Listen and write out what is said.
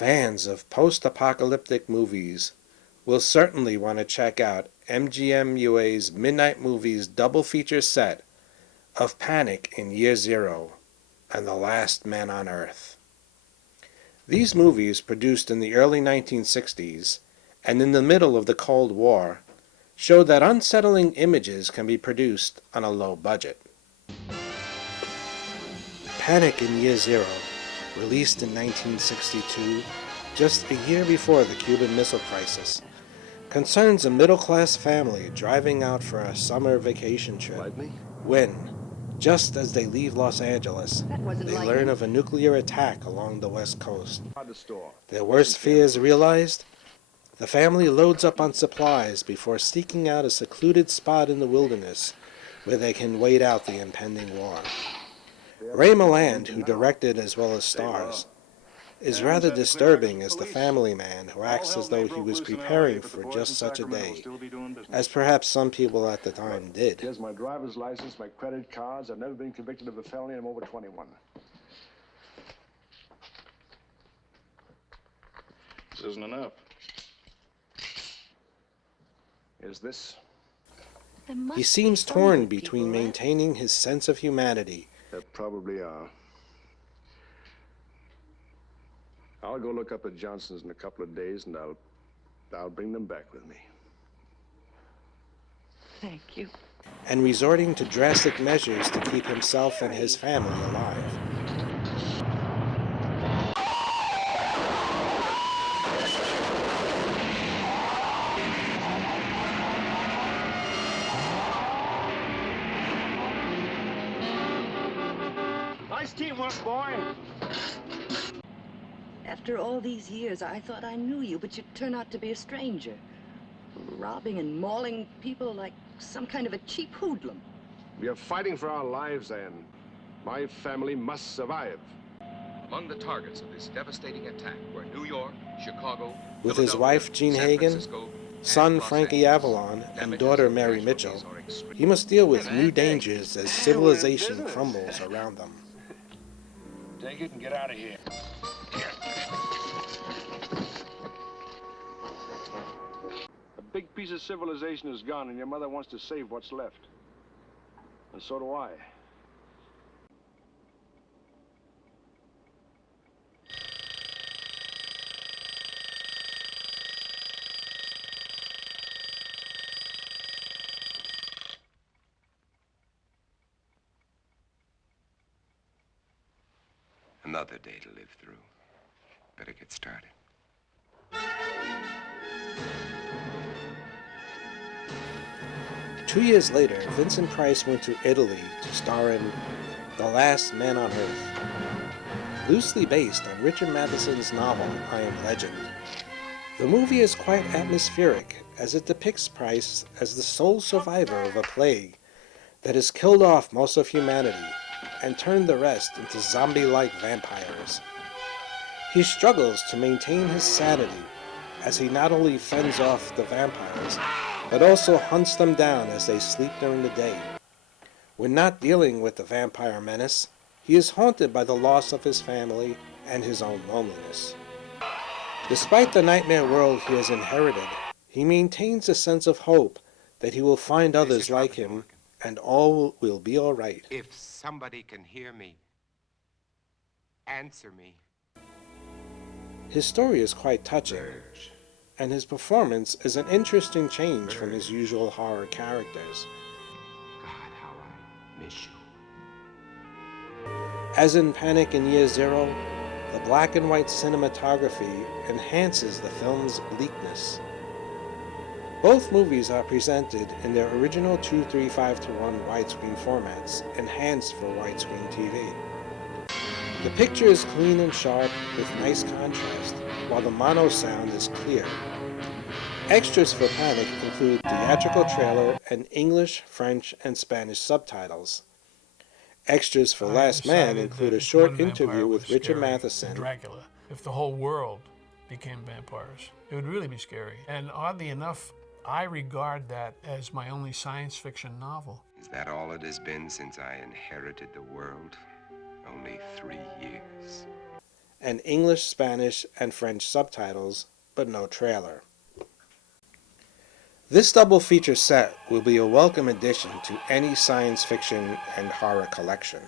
Fans of post-apocalyptic movies will certainly want to check out MGMUA's Midnight Movies double feature set of Panic in Year Zero and The Last Man on Earth. These movies, produced in the early 1960s and in the middle of the Cold War, showed that unsettling images can be produced on a low budget. Panic in Year Zero, released in 1962, just a year before the Cuban Missile Crisis, concerns a middle-class family driving out for a summer vacation trip when, just as they leave Los Angeles, they learn of a nuclear attack along the West Coast. Their worst fears realized, the family loads up on supplies before seeking out a secluded spot in the wilderness where they can wait out the impending war. Ray Milland, who directed as well as stars, is rather disturbing as the family man who acts as though he was preparing for just such a day, as perhaps some people at the time did. Here's my driver's license, my credit cards. I've never been convicted of a felony, and I'm over 21. This isn't enough. Is this? He seems torn between maintaining his sense of humanity. There probably are. I'll go look up at Johnson's in a couple of days, and I'll bring them back with me. Thank you. And resorting to drastic measures to keep himself and his family alive. Nice teamwork, boy. After all these years, I thought I knew you, but you turn out to be a stranger. Robbing and mauling people like some kind of a cheap hoodlum. We are fighting for our lives, Anne. My family must survive. Among the targets of this devastating attack were New York, Chicago, with his wife Jean Hagen, son Frankie Avalon, and daughter Mary Mitchell, he must deal with new dangers as civilization crumbles around them. Take it and get out of here. A big piece of civilization is gone, and your mother wants to save what's left. And so do I. Another day to live through. Better get started. 2 years later, Vincent Price went to Italy to star in The Last Man on Earth, loosely based on Richard Matheson's novel I Am Legend. The movie is quite atmospheric, as it depicts Price as the sole survivor of a plague that has killed off most of humanity and turned the rest into zombie-like vampires. He struggles to maintain his sanity as he not only fends off the vampires, but also hunts them down as they sleep during the day. When not dealing with the vampire menace, he is haunted by the loss of his family and his own loneliness. Despite the nightmare world he has inherited, he maintains a sense of hope that he will find others like him and all will be all right. If somebody can hear me, answer me. His story is quite touching, and his performance is an interesting change from his usual horror characters. God, how I miss you. As in Panic in Year Zero, the black and white cinematography enhances the film's bleakness. Both movies are presented in their original 2:3:5:1 widescreen formats, enhanced for widescreen TV. The picture is clean and sharp with nice contrast, while the mono sound is clear. Extras for Panic include theatrical trailer and English, French, and Spanish subtitles. Extras for Last Man include a short interview with Richard Matheson. Dracula. If the whole world became vampires, it would really be scary. And oddly enough, I regard that as my only science fiction novel. Is that all it has been since I inherited the world? Only 3 years. and English, Spanish, and French subtitles, but no trailer. This double feature set will be a welcome addition to any science fiction and horror collection.